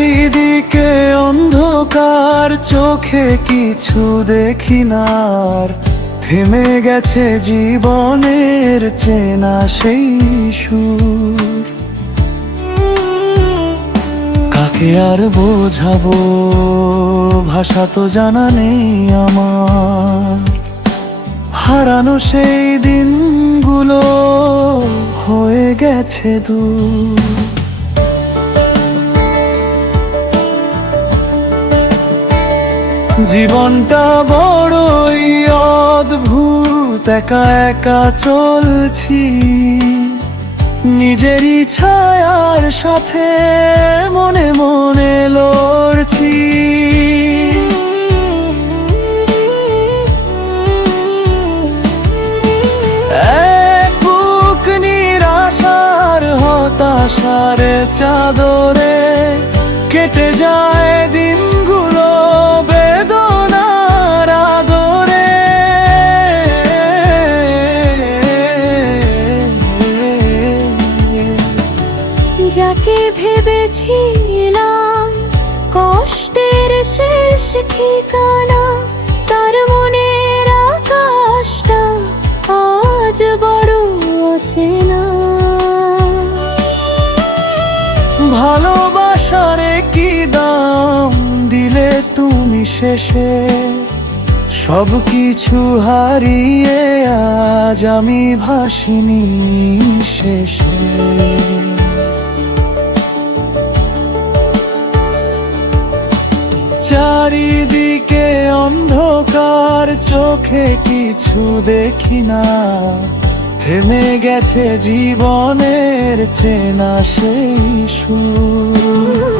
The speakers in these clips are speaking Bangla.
চারিদিকে অন্ধকার, চোখে কিছু দেখি না আর। থেমে গেছে জীবনের চেনা সেই সুর। কাকে আর বোঝাবো, ভাষা তো জানা নেই আমার। হারানো সেই দিনগুলো হয়ে গেছে দূর। জীবনটা বড়ই অদ্ভুত, একা একা চলছি নিজেরই ছায়ার সাথে, মনে মনে লড়ছি। এক বুক নিরাশার হতাশার চাদরে কেটে যায় দিনগুলো বেদনার আদরে। যাকে ভেবেছিলাম কষ্টের শেষ ঠিকানা, তার মনের আকাশটা আজ বড় অচেনা। ভালোবাসার কি দাম দিলে তুমি শেষে, সব কিছু হারিয়ে আজ আমি ভাসিনি শেষে। চারিদিকে অন্ধকার, চোখে কিছু দেখি না। থেমে গেছে জীবনের চেনা সেই সুর।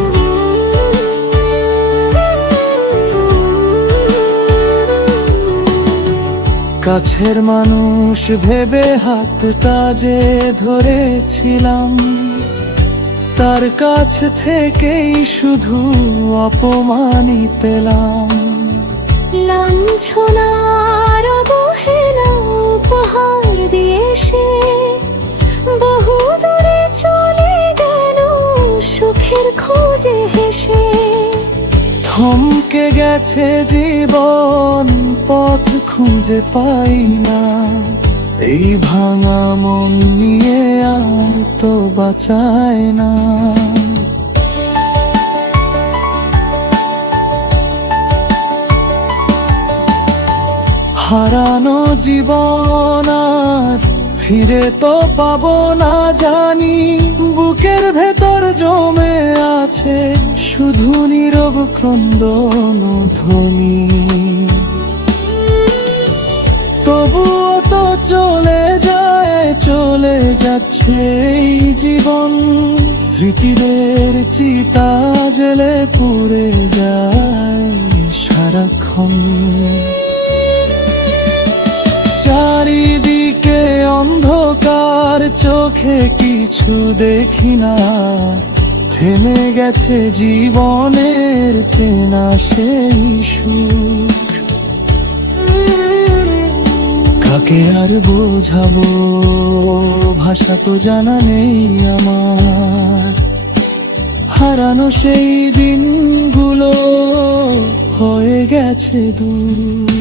কাছের মানুষ ভেবে হাতটা যে ধরেছিলাম, তার কাছ থেকেই শুধু অপমানই পেলাম। লাঞ্ছনার অবহেলা উপহার দিয়ে সে বহু দূরে চলে গেল সুখের খোঁজে হেসে। থমকে গেছে জীবন, পথ খুঁজে পাই না। এই ভাঙা মন নিয়ে আর তো বাঁচায় না। হারানো জীবন আর ফিরে তো পাবো না জানি। বুকের ভেতর জমে আছে শুধু নীরব ক্রন্দন ধ্বনি। তবুও তো চলে যাচ্ছে এই জীবন। স্মৃতিদের চিতা জেলে পুড়ে যায় সারাক্ষণ। চারিদিকে অন্ধকার, চোখে কিছু দেখি না। থেমে গেছে জীবনের চেনা সেই সুর। কাকে আর বোঝাবো, ভাষা তো জানা নেই আমার। হারানো সেই দিনগুলো হয়ে গেছে দূর।